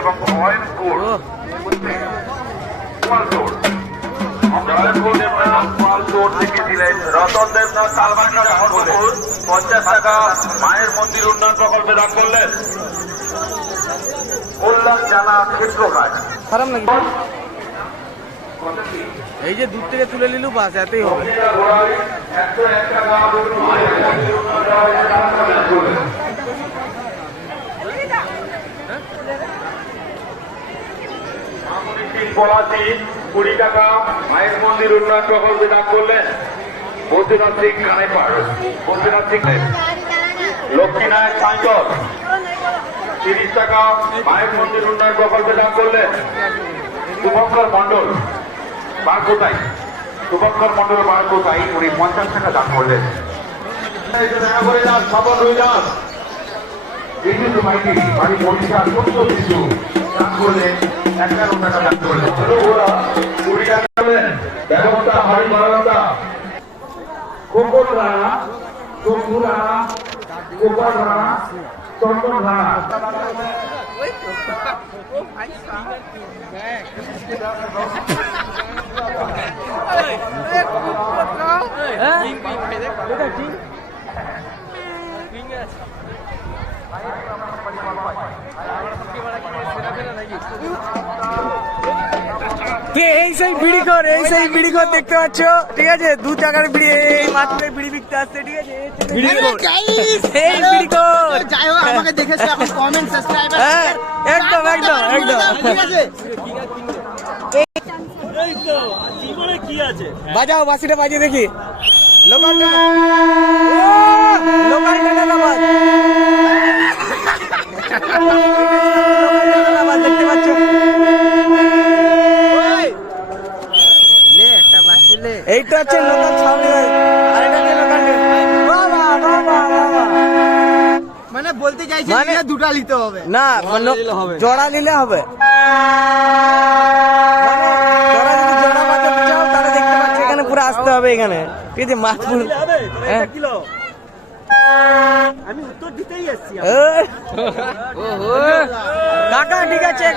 এবং oil gold গোয়াল gold দিলেন রতন দেবনাথ পঞ্চাশ টাকা মায়ের মন্দির উন্নয়ন প্রকল্পে দান করলেন কল্যাণ জানা এই যে দূর থেকে তুলে নিলু বাস, এতেই হবে। পলাশি কুড়ি টাকা মায়ের মন্দির উন্নয়ন প্রকল্পে দান করলেন বদ্রীনাথ সিং খানেপাড় বদ্রীনাথ সিং লক্ষ্মীনারায়ণ সাইকর তিরিশ টাকা মায়ের মন্দির উন্নয়ন প্রকল্পে দান করলেন শুভঙ্কর মন্ডল বার কোথায় শুভঙ্কর মন্ডল বার কোথায় উনি পঞ্চাশ টাকা দান করলেন সবল রয়ে যান বিদ্যুৎ মাইতি বাড়ি পরিষ্কার করলেন এগারো টাকা দান করলেন কুড়ি টাকা করলেন ব্যবস্থা হাড়ি বারান্দা কোকর রানা চন্দু রানা গোপাল রানা চন্দন রানা কে এই সেই বিড়ি কর এই সেই বিড়ি কর দেখতে পাচ্ছ? ঠিক আছে? দু টাকার বিড়ি এই মাত্র বিড়ি বিকতে আসছে ঠিক আছে? বিড়ি কর। এই বিড়ি কর। যাই হোক আমাকে দেখেছে এখন কমেন্ট সাবস্ক্রাইব হ্যাঁ একদম একদম একদম। ঠিক আছে? বাজাও বাসিটা বাজিয়ে দেখি। লোকাল লোকাল টাকা দেখতে পাচ্ছ লে একটা বাকি লে এইটা হচ্ছে লোকাল ছাউনি আর এটা হচ্ছে লোকাল বাবা বাবা বাবা। মানে বলতে চাইছি মানে- দুটা নিতে হবে। না মানে জোড়া নিলে হবে। মানে পুরো আসতে হবে এখানে। ঠিক আছে মাছপুর। আমি উত্তর দিতেই এসেছি। কাকা ঠিক আছে।